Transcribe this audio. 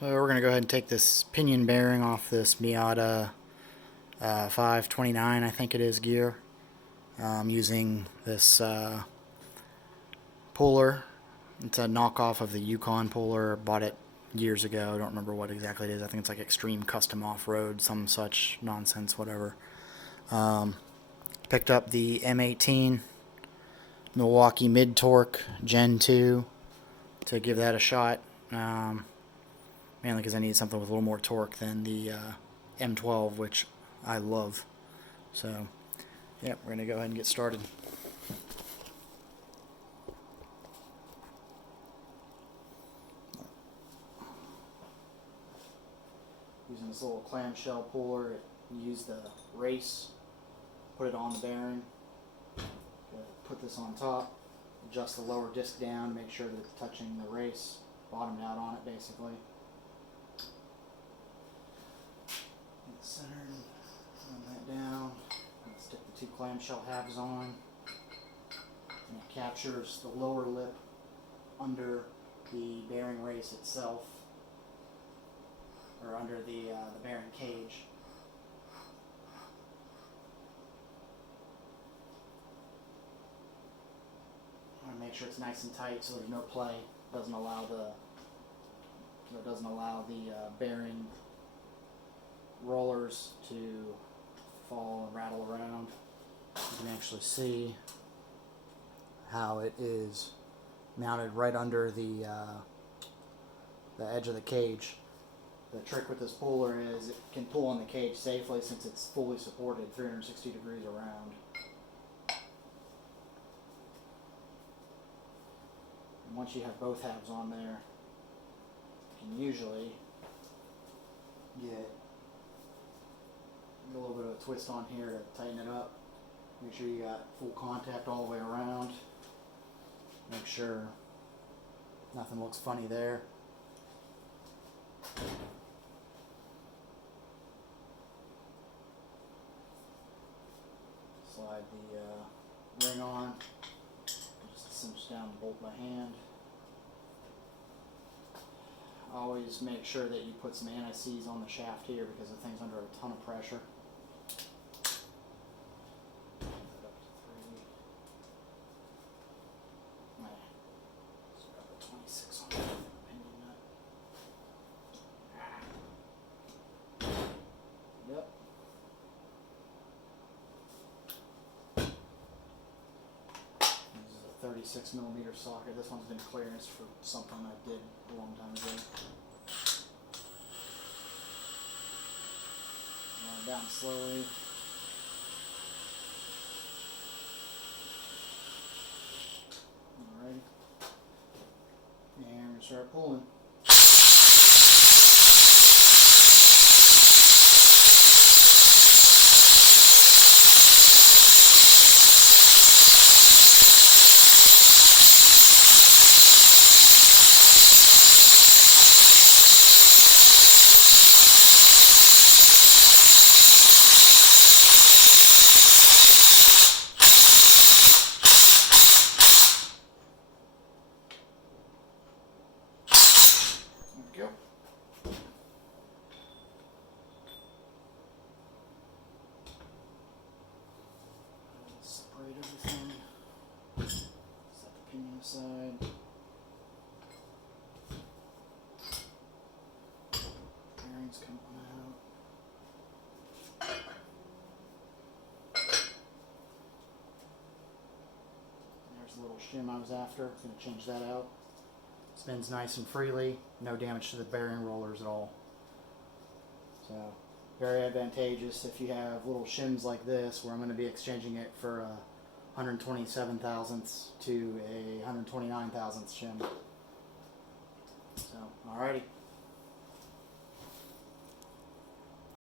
So we're going to go ahead and take this pinion bearing off this Miata 529, I think it is, gear. Using this puller. It's a knockoff of the Yukon puller. Bought it years ago. I don't remember what exactly it is. I think it's like Extreme Custom Off-Road, some such nonsense, whatever. Picked up the M18 Milwaukee Mid-torque Gen 2 to give that a shot. Mainly because I need something with a little more torque than the M12, which I love. So, yeah, we're going to go ahead and get started. Using this little clamshell puller, use the race, put it on the bearing, put this on top, adjust the lower disc down to make sure that it's touching the race, bottomed out on it basically. Get it centered, run that down, and stick the two clamshell halves on, and it captures the lower lip under the bearing race itself, or under the bearing cage. I want to make sure it's nice and tight so there's no play. Doesn't allow the bearing rollers to fall and rattle around. You can actually see how it is mounted right under the edge of the cage. The trick with this puller is it can pull on the cage safely since it's fully supported 360 degrees around. And once you have both halves on there, you can usually get a little bit of a twist on here to tighten it up. Make sure you got full contact all the way around. Make sure nothing looks funny there. Slide the ring on, just cinch down the bolt by hand. Always make sure that you put some anti-seize on the shaft here because the thing's under a ton of pressure. Let's grab the 26 on the pinion nut. Yep. This is a 36mm socket. This one's been clearance for something I did a long time ago. Run down slowly. Alright. And we start pulling. Go. Separate everything. Set the pinion aside. Bearings coming out. There's the little shim I was after. I'm going to change that out. Spins nice and freely, no damage to the bearing rollers at all. So, very advantageous if you have little shims like this, where I'm going to be exchanging it for a 127 thousandths to a 129 thousandths shim. So, alrighty.